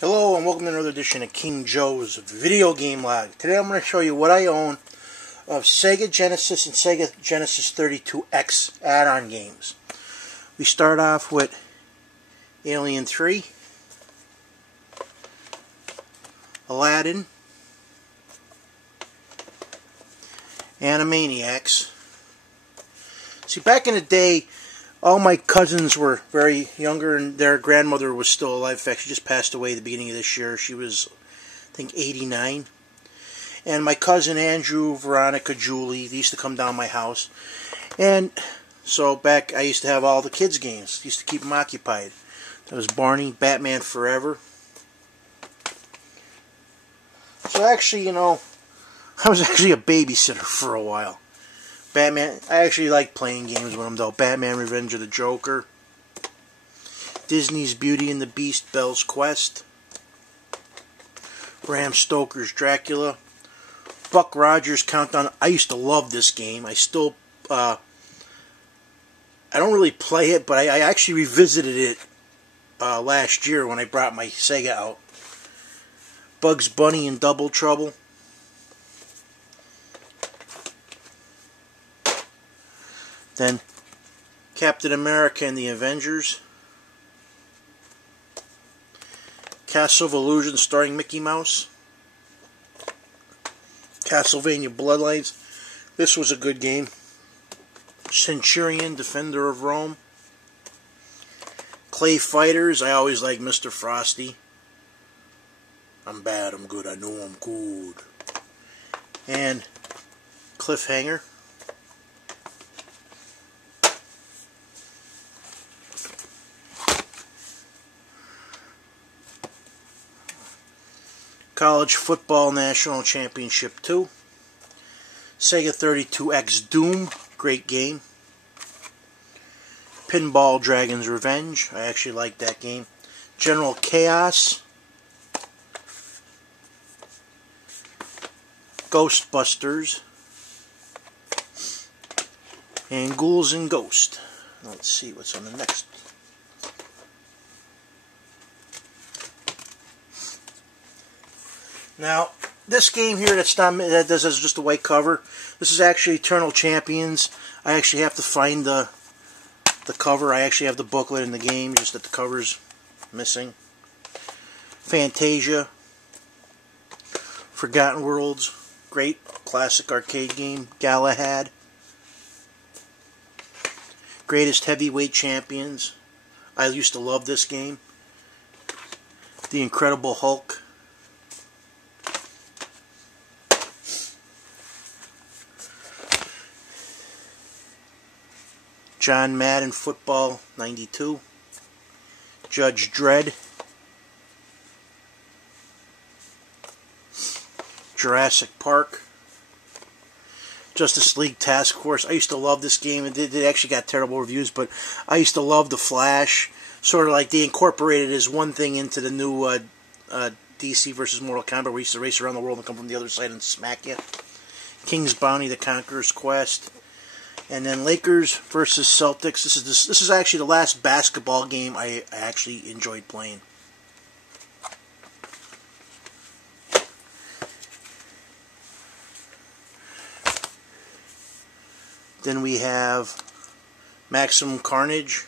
Hello and welcome to another edition of King Joe's Video Game Log. Today I'm going to show you what I own of Sega Genesis and Sega Genesis 32X add-on games. We start off with Alien 3, Aladdin, Animaniacs. See, back in the day, all my cousins were very younger, and their grandmother was still alive. In fact, she just passed away at the beginning of this year. She was, I think, 89. And my cousin Andrew, Veronica, Julie, they used to come down my house. And so back, I used to have all the kids' games. Used to keep them occupied. That was Barney, Batman Forever. So actually, I was actually a babysitter for a while. Batman, I actually like playing games with them though. Batman Revenge of the Joker, Disney's Beauty and the Beast, Belle's Quest, Bram Stoker's Dracula, Buck Rogers Countdown. I used to love this game. I still, I don't really play it, but I actually revisited it last year when I brought my Sega out. Bugs Bunny and Double Trouble. Then Captain America and the Avengers. Castle of Illusion starring Mickey Mouse. Castlevania Bloodlines. This was a good game. Centurion, Defender of Rome. Clay Fighters. I always like Mr. Frosty. I'm bad, I'm good, I know I'm good. And Cliffhanger. College Football National Championship 2. Sega 32X Doom, great game. Pinball Dragon's Revenge, I actually like that game. General Chaos. Ghostbusters. And Ghouls and Ghosts. Let's see what's on the next. Now, this game here that does is just a white cover. This is actually Eternal Champions. I actually have to find the cover. I actually have the booklet in the game, just that the cover's missing. Fantasia. Forgotten Worlds. Great classic arcade game. Galahad. Greatest Heavyweight Champions. I used to love this game. The Incredible Hulk. John Madden Football 92. Judge Dredd. Jurassic Park. Justice League Task Force. I used to love this game. It actually got terrible reviews, but I used to love the Flash. Sort of like they incorporated as one thing into the new DC versus Mortal Kombat, where we used to race around the world and come from the other side and smack you. King's Bounty, The Conqueror's Quest. And then Lakers versus Celtics. This is actually the last basketball game I actually enjoyed playing. Then we have Maximum Carnage.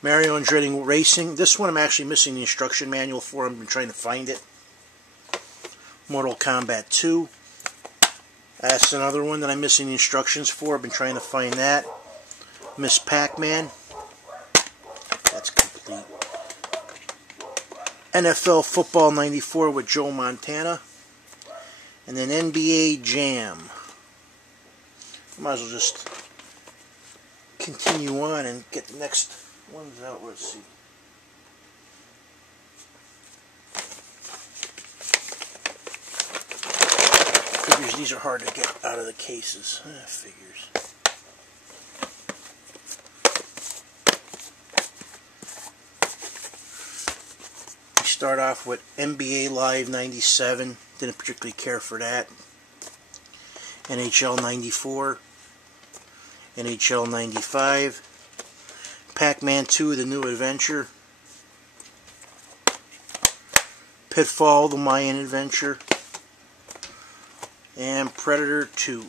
Mario and Dreading Racing. This one I'm actually missing the instruction manual for. I've been trying to find it. Mortal Kombat 2. That's another one that I'm missing the instructions for. I've been trying to find that. Miss Pac-Man. That's complete. NFL Football 94 with Joe Montana. And then NBA Jam. Might as well just continue on and get the next ones out. Let's see. Figures these are hard to get out of the cases. Figures. We start off with NBA Live 97. Didn't particularly care for that. NHL 94. NHL 95. Pac-Man 2, The New Adventure. Pitfall: The Mayan Adventure, and Predator 2.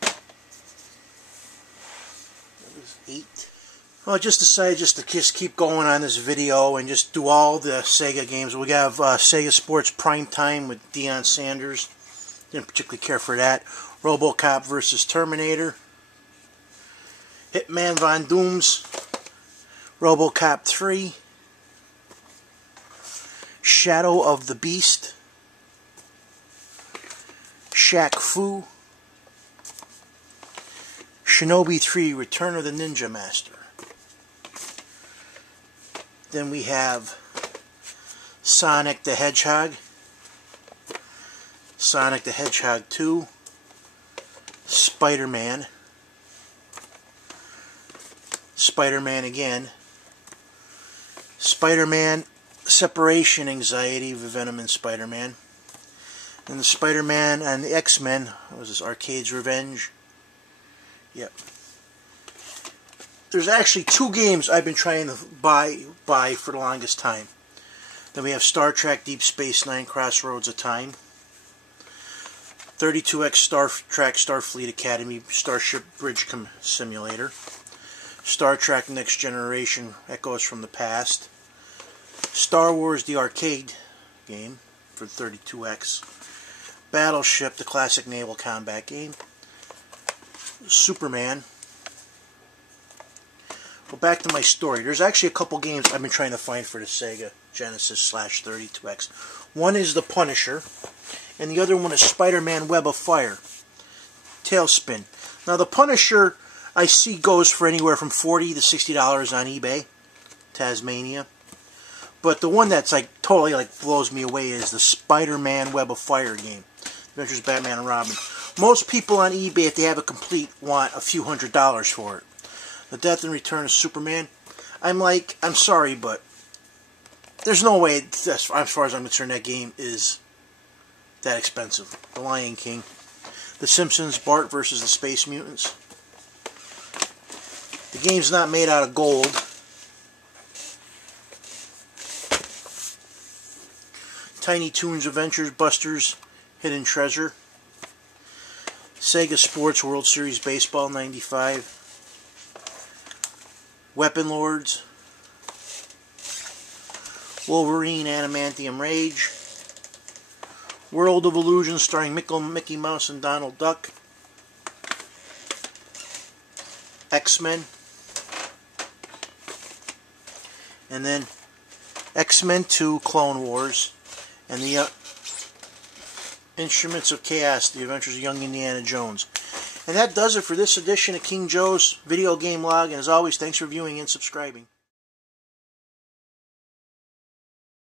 That was 8. Well, I just decided just to keep going on this video and just do all the Sega games. We have Sega Sports Prime Time with Deion Sanders. Didn't particularly care for that. RoboCop vs. Terminator. Hitman Von Doom's RoboCop 3. Shadow of the Beast. Shaq Fu. Shinobi 3 Return of the Ninja Master. Then we have Sonic the Hedgehog. Sonic the Hedgehog 2. Spider-Man. Spider-Man again. Spider-Man Separation Anxiety with Venom and Spider-Man. And the Spider-Man and the X-Men. What was this? Arcade's Revenge. Yep. There's actually 2 games I've been trying to buy for the longest time. Then we have Star Trek Deep Space Nine Crossroads of Time. 32X Star Trek Starfleet Academy Starship Bridge Simulator. Star Trek Next Generation Echoes from the Past. Star Wars the Arcade game for 32X. Battleship, the classic naval combat game. Superman. Well, back to my story. There's actually a couple games I've been trying to find for the Sega Genesis / 32X. One is The Punisher, and the other one is Spider-Man Web of Fire. Tailspin. Now, The Punisher, I see goes for anywhere from $40 to $60 on eBay. Tasmania. But the one that's like totally blows me away is the Spider-Man Web of Fire game. Adventures of Batman and Robin. Most people on eBay, if they have it complete, want a few $100s for it. The Death and Return of Superman. I'm sorry, but there's no way, as far as I'm concerned, that game is that expensive. The Lion King. The Simpsons, Bart versus the Space Mutants. The game's not made out of gold. Tiny Toons Adventures Busters Hidden Treasure. Sega Sports World Series Baseball 95. Weapon Lords. Wolverine Adamantium Rage. World of Illusion starring Mickey Mouse and Donald Duck. X-Men. And then X-Men 2 Clone Wars. And the Instruments of Chaos, The Adventures of Young Indiana Jones. And that does it for this edition of King Joe's Video Game Log. And as always, thanks for viewing and subscribing.